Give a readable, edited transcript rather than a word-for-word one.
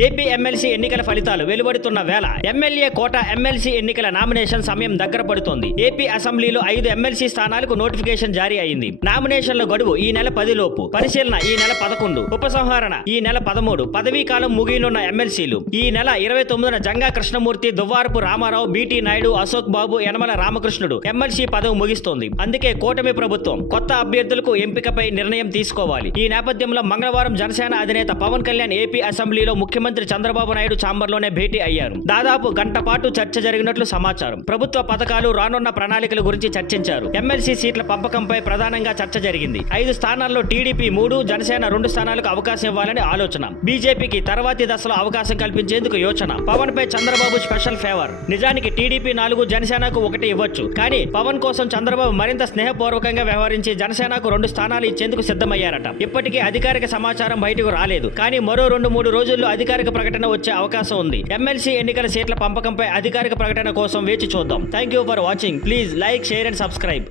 AP MLC ఎన్నికల ఫలితాలు వెలువడుతున్న వేళ ఎమ్మెల్యే కోట ఎమ్మెల్సీ ఎన్నికల నామినేషన్ సమయం దగ్గర పడుతోంది. ఏపీ అసెంబ్లీలో 5 ఎమ్మెల్సీ స్థానాలకు నోటిఫికేషన్ జారీ అయింది. నామినేషన్ల గడువు ఈ నెల 10 లోపు, పరిశీలన ఈ నెల 11, ఉపసంహరణ ఈ నెల 13, పదవీ కాలం ముగియనున్న ఎమ్మెల్సీలు ఈ నెల 29న జంగా కృష్ణమూర్తి, దువ్వారపు రామారావు, బీటీ నాయుడు, అశోక్ బాబు, యనమల రామకృష్ణుడు ఎమ్మెల్సీ పదవి ముగిస్తోంది. అందుకే కూటమి ప్రభుత్వం కొత్త అభ్యర్థులకు ఎంపికపై నిర్ణయం తీసుకోవాలి. ఈ నేపథ్యంలో మంగళవారం జనసేన అధినేత పవన్ కళ్యాణ్ ఏపీ అసెంబ్లీలో ముఖ్యమంత్రి చంద్రబాబు నాయుడు ఛాంబర్లోనే భేటీ అయ్యారు. దాదాపు గంట పాటు చర్చ జరిగినట్లు సమాచారం. ప్రభుత్వ పథకాలు, రానున్న ప్రణాళికల గురించి చర్చించారు. ఎమ్మెల్సీ సీట్ల పంపకంపై ప్రధానంగా చర్చ జరిగింది. 5 స్థానాల్లో టీడీపీ 3, జనసేన 2 స్థానాలకు అవకాశం ఇవ్వాలని ఆలోచన. బీజేపీకి తర్వాతి దశలో అవకాశం కల్పించేందుకు యోచన. పవన్ పై చంద్రబాబు స్పెషల్ ఫేవర్. నిజానికి టీడీపీ 4, జనసేనకు 1 ఇవ్వచ్చు. కానీ పవన్ కోసం చంద్రబాబు మరింత స్నేహపూర్వకంగా వ్యవహరించి జనసేనకు 2 స్థానాలు ఇచ్చేందుకు సిద్ధమయ్యారట. ఇప్పటికీ అధికారిక సమాచారం బయటకు రాలేదు. కానీ మరో 2-3 రోజుల్లో అధికారిక ప్రకటన వచ్చే అవకాశం ఉంది. ఎమ్మెల్సీ ఎన్నికల సీట్ల పంపకంపై అధికారిక ప్రకటన కోసం వేచి చూద్దాం. Thank you for watching. Please like, share and subscribe.